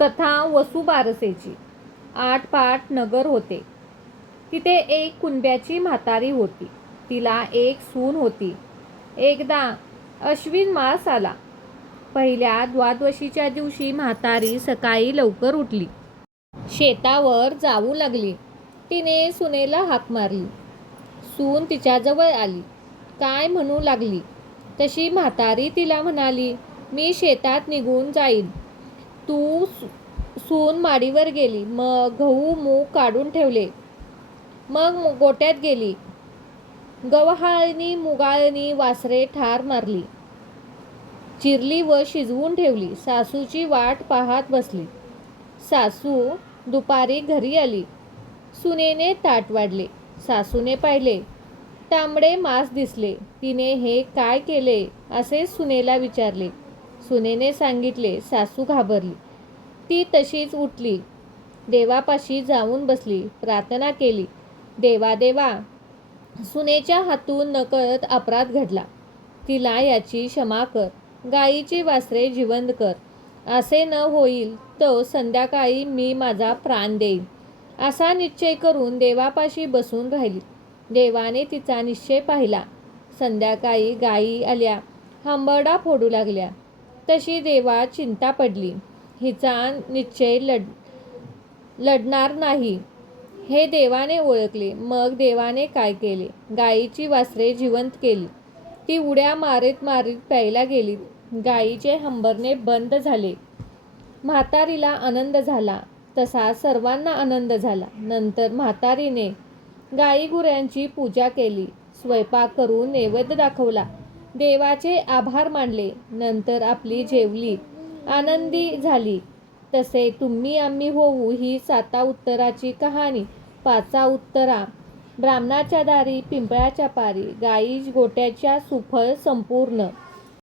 कथा वसुबारसेची आठ पाट नगर होते. तिथे एक कुणब्याची म्हातारी होती. तिला एक सून होती. एकदा अश्विन मास आला. पहिल्या द्वादशीच्या दिवशी म्हातारी सकाळी लवकर उठली. शेतावर जाऊ लागली. तिने सुनेला हाक मारली. सून तिच्याजवळ आली. काय म्हणू लागली? तशी म्हातारी तिला म्हणाली मी शेतात निघून जाईन. तू सु- सून माडीवर गेली. मग गहू मूग काढून ठेवले. मग गोट्यात गेली. गव्हाळणी मुगाळणी वासरे ठार मारली. चिरली व शिजवून ठेवली. सासूची वाट पाहत बसली. सासू दुपारी घरी आली. सुनेने ताट वाढले. सासूने पाहिले. तांबडे मांस दिसले. तिने हे काय केले? असे सुनेला विचारले. सुनेने सांगितले सासू घाबरली. ती तशीच उठली. देवापाशी जाऊन बसली प्रार्थना केली. देवा देवा. सुनेच्या हातून नकळत अपराध घडला. तिला याची क्षमा कर. गायीची वासरे जिवंत कर. असे न होईल तर संध्याकाळी मी माझा प्राण देईन. असा निश्चय करून देवापाशी बसून राहिली. देवाने तिचा निश्चय पाहिला. संध्याकाळी गायी आल्या. हंबरडा फोडू लागल्या. तशी देवा चिंता पडली. हिचा निश्चय लढ लढणार नाही. हे देवाने ओळखले. मग देवाने काय केले? गायीची वासरे जिवंत केली. ती उड्या मारीत मारीत प्यायला गेली. गायीचे हंबरणे बंद झाले. म्हातारीला आनंद झाला. तसा सर्वांना आनंद झाला. नंतर म्हातारीने गाई गुऱ्यांची पूजा केली. स्वयंपाक करून नैवेद्य दाखवला. देवाचे आभार मानले. नंतर आपली जेवली. आनंदी झाली. तसे तुम्ही आम्ही होऊ ही साता उत्तराची कहाणी. पाचा उत्तरा. ब्राह्मणाच्या दारी पिंपळाच्या पारी. गाई गोट्याच्या सुफळ संपूर्ण.